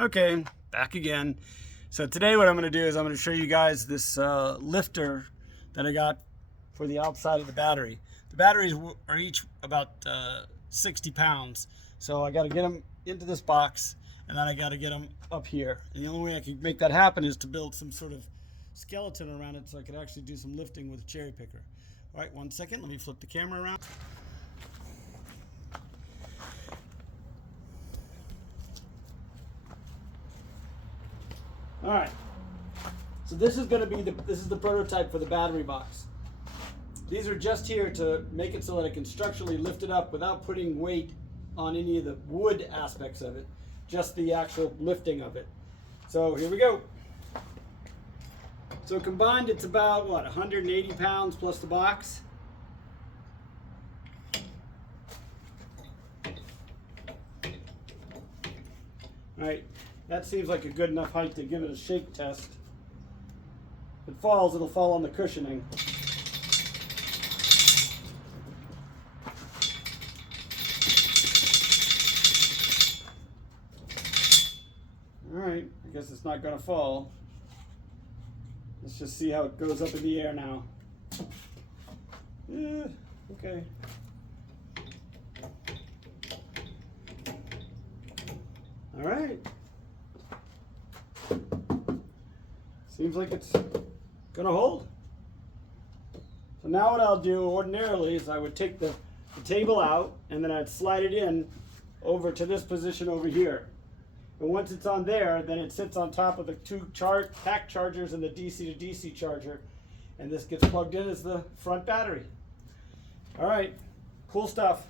Okay, back again. So today what I'm going to do is I'm going to show you guys this lifter that I got for the outside of the battery. The batteries are each about 60 pounds. So I got to get them into this box and then I got to get them up here. And the only way I can make that happen is to build some sort of skeleton around it so I could actually do some lifting with a cherry picker. All right, 1 second. Let me flip the camera around. All right, so this is going to be the prototype for the battery box. These are just here to make it so that I can structurally lift it up without putting weight on any of the wood aspects of it, just the actual lifting of it. So here we go. So combined it's about what, 180 pounds plus the box. All right. That seems like a good enough height to give it a shake test. If it falls, it'll fall on the cushioning. Alright, I guess it's not going to fall. Let's just see how it goes up in the air now. Yeah, okay. Alright. Seems like it's gonna hold. So now what I'll do ordinarily is I would take the table out and then I'd slide it in over to this position over here. And once it's on there, then it sits on top of the two pack chargers and the DC to DC charger. And this gets plugged in as the front battery. All right, cool stuff.